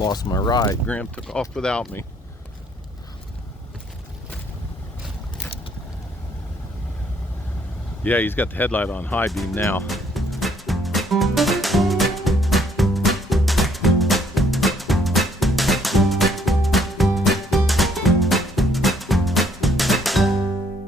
Lost my ride. Graham took off without me. Yeah, he's got the headlight on high beam now.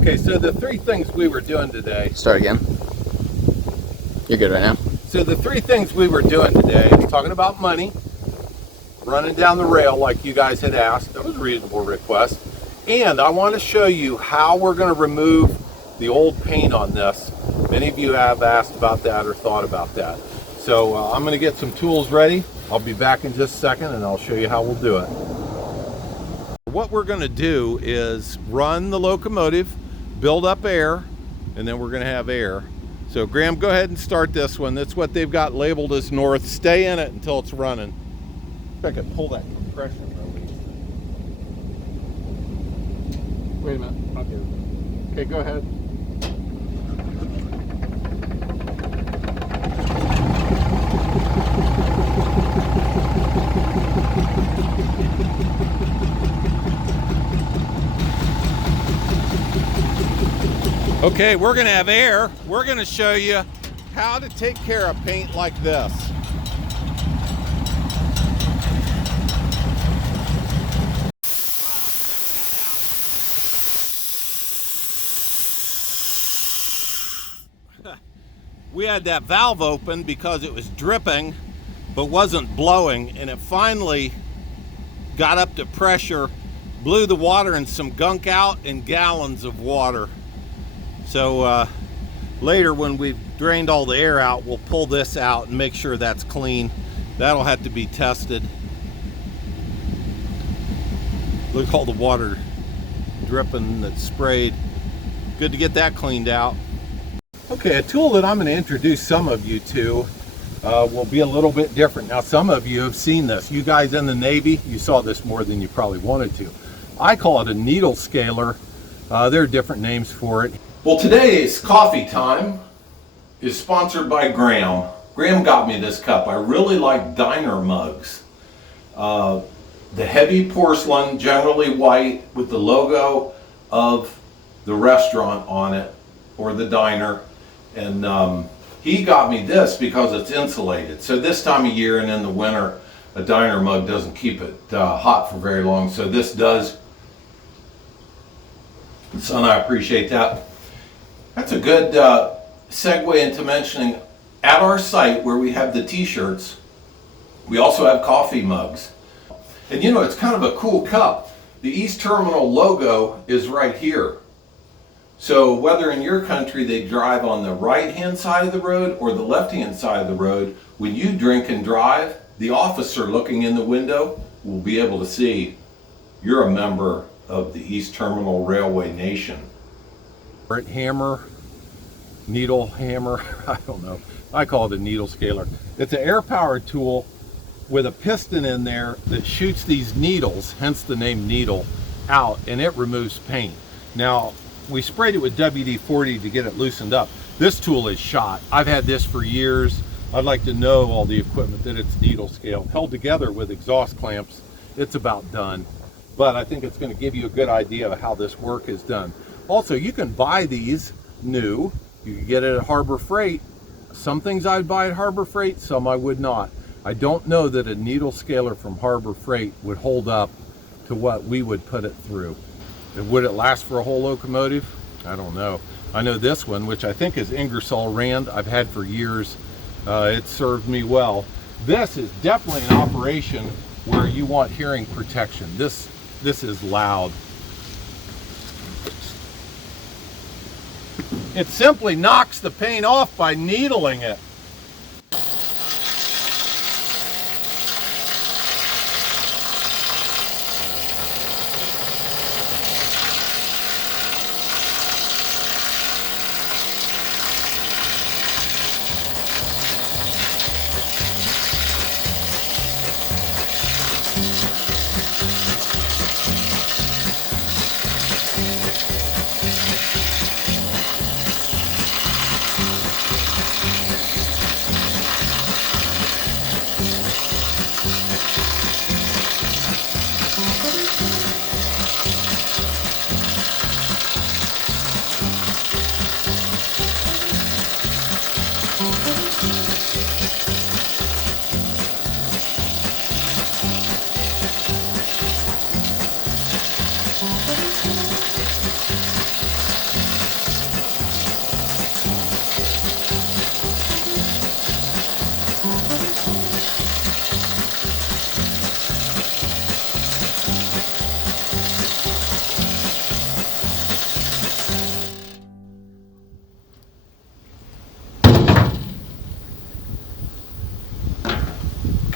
Okay, so the three things we were doing today. Start again. You're good right now. So the three things we were doing today is talking about money, running down the rail like you guys had asked. That was a reasonable request. And I want to show you how we're going to remove the old paint on this. Many of you have asked about that or thought about that. So I'm going to get some tools ready. I'll be back in just a second and I'll show you how we'll do it. What we're going to do is run the locomotive, build up air, and then we're going to have air. So Graham, go ahead and start this one. That's what they've got labeled as north. Stay in it until it's running. If I can pull that compression release. Wait a minute. I'll get it. Okay, go ahead. Okay, we're going to have air. We're going to show you how to take care of paint like this. We had that valve open because it was dripping but wasn't blowing, and it finally got up to pressure, blew the water and some gunk out in gallons of water. So later when we've drained all the air out, we'll pull this out and make sure that's clean. That'll have to be tested. Look at all the water dripping that's sprayed. Good to get that cleaned out. Okay, a tool that I'm going to introduce some of you to will be a little bit different. Now, some of you have seen this. You guys in the Navy, you saw this more than you probably wanted to. I call it a needle scaler. There are different names for it. Well, today's coffee time is sponsored by Graham. Graham got me this cup. I really like diner mugs. The heavy porcelain, generally white, with the logo of the restaurant on it, or the diner. And he got me this because it's insulated. So this time of year and in the winter, a diner mug doesn't keep it hot for very long. So this does. Son, I appreciate that. That's a good segue into mentioning at our site where we have the t-shirts, we also have coffee mugs. And you know, it's kind of a cool cup. The East Terminal logo is right here. So whether in your country they drive on the right-hand side of the road or the left-hand side of the road, when you drink and drive, the officer looking in the window will be able to see you're a member of the East Terminal Railway Nation. Hammer, needle hammer, I don't know. I call it a needle scaler. It's an air-powered tool with a piston in there that shoots these needles, hence the name needle, out, and it removes paint. Now, we sprayed it with WD-40 to get it loosened up. This tool is shot. I've had this for years. I'd like to know all the equipment that it's needle scaled, held together with exhaust clamps. It's about done. But I think it's going to give you a good idea of how this work is done. Also, you can buy these new. You can get it at Harbor Freight. Some things I'd buy at Harbor Freight, some I would not. I don't know that a needle scaler from Harbor Freight would hold up to what we would put it through. Would it last for a whole locomotive? I don't know. I know this one, which I think is Ingersoll Rand, I've had for years. It served me well. This is definitely an operation where you want hearing protection. This is loud. It simply knocks the paint off by needling it.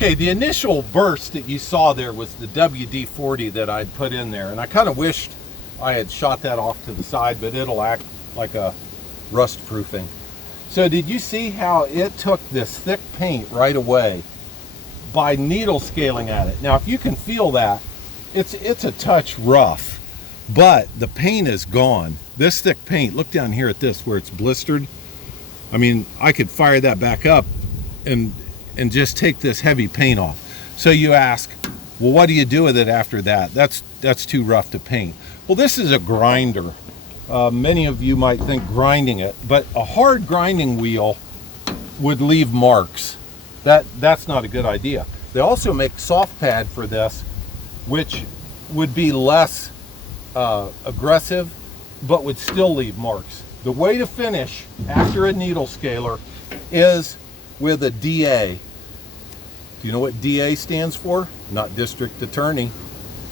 Okay, the initial burst that you saw there was the WD-40 that I'd put in there, and I kind of wished I had shot that off to the side, but it'll act like a rust proofing. So did you see how it took this thick paint right away by needle scaling at it? Now if you can feel that, it's a touch rough, but the paint is gone. This thick paint, look down here at this where it's blistered. I mean, I could fire that back up and just take this heavy paint off. So you ask, well, what do you do with it after that? That's too rough to paint. Well, this is a grinder. Many of you might think grinding it, but a hard grinding wheel would leave marks. That's not a good idea. They also make soft pad for this, which would be less aggressive, but would still leave marks. The way to finish after a needle scaler is with a DA. Do you know what DA stands for? Not district attorney.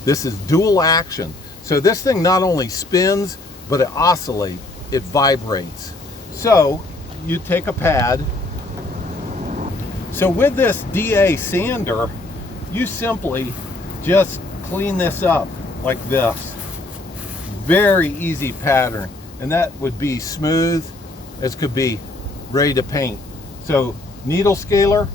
This is dual action. So this thing not only spins, but it oscillates, it vibrates. So you take a pad. So with this DA sander, you simply just clean this up like this. Very easy pattern. And that would be smooth as could be, ready to paint. So needle scaler,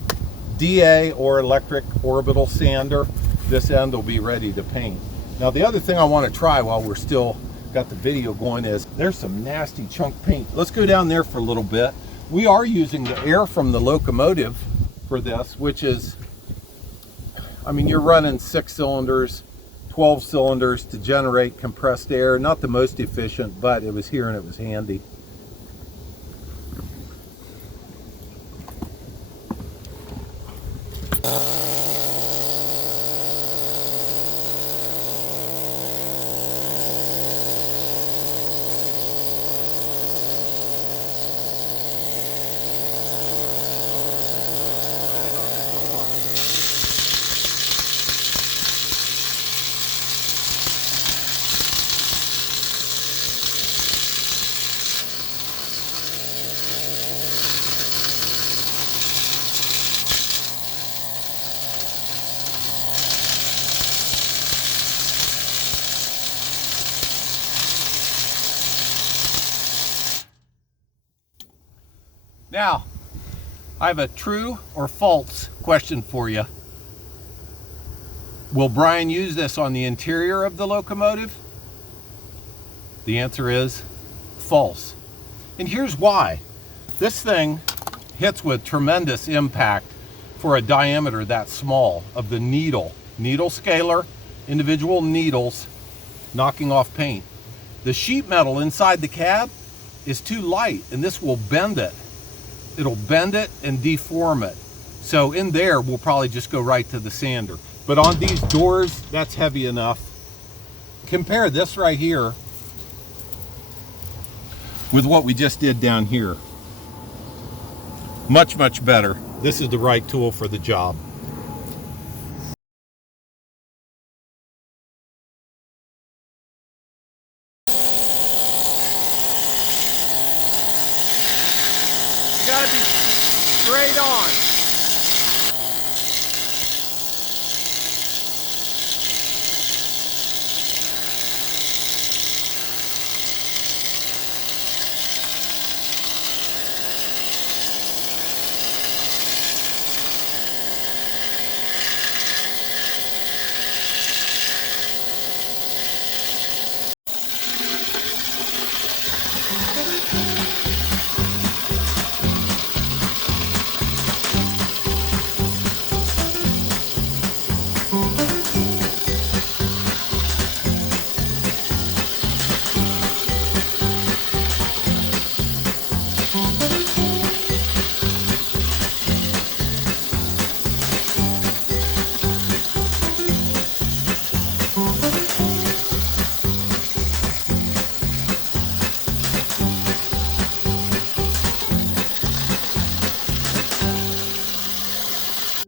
DA or electric orbital sander, this end will be ready to paint. Now the other thing I want to try while we're still got the video going is, there's some nasty chunk paint. Let's go down there for a little bit. We are using the air from the Locomotive for this, which is, I mean, you're running 6 cylinders, 12 cylinders to generate compressed air. Not the most efficient, but it was here and it was handy. Now, I have a true or false question for you. Will Brian use this on the interior of the Locomotive? The answer is false. And here's why. This thing hits with tremendous impact for a diameter that small of the needle. Needle scaler, individual needles knocking off paint. The sheet metal inside the cab is too light, and this will bend it. It'll bend it and deform it. So in there, we'll probably just go right to the sander. But on these doors, that's heavy enough. Compare this right here with what we just did down here. Much, much better. This is the right tool for the job. You gotta be straight on.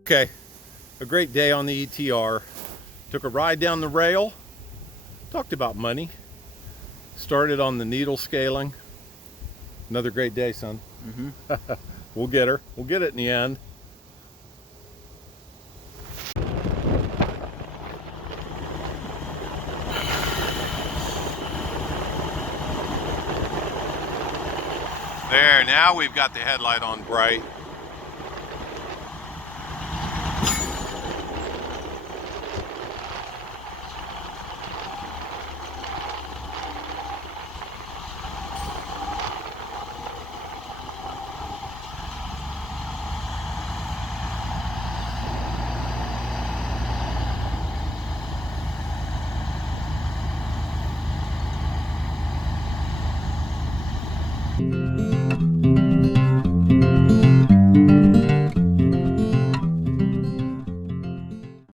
Okay, a great day on the ETR. Took a ride down the rail, talked about money, started on the needle scaling. Another great day, son. We'll get her. We'll get it in the end. There, now we've got the headlight on bright.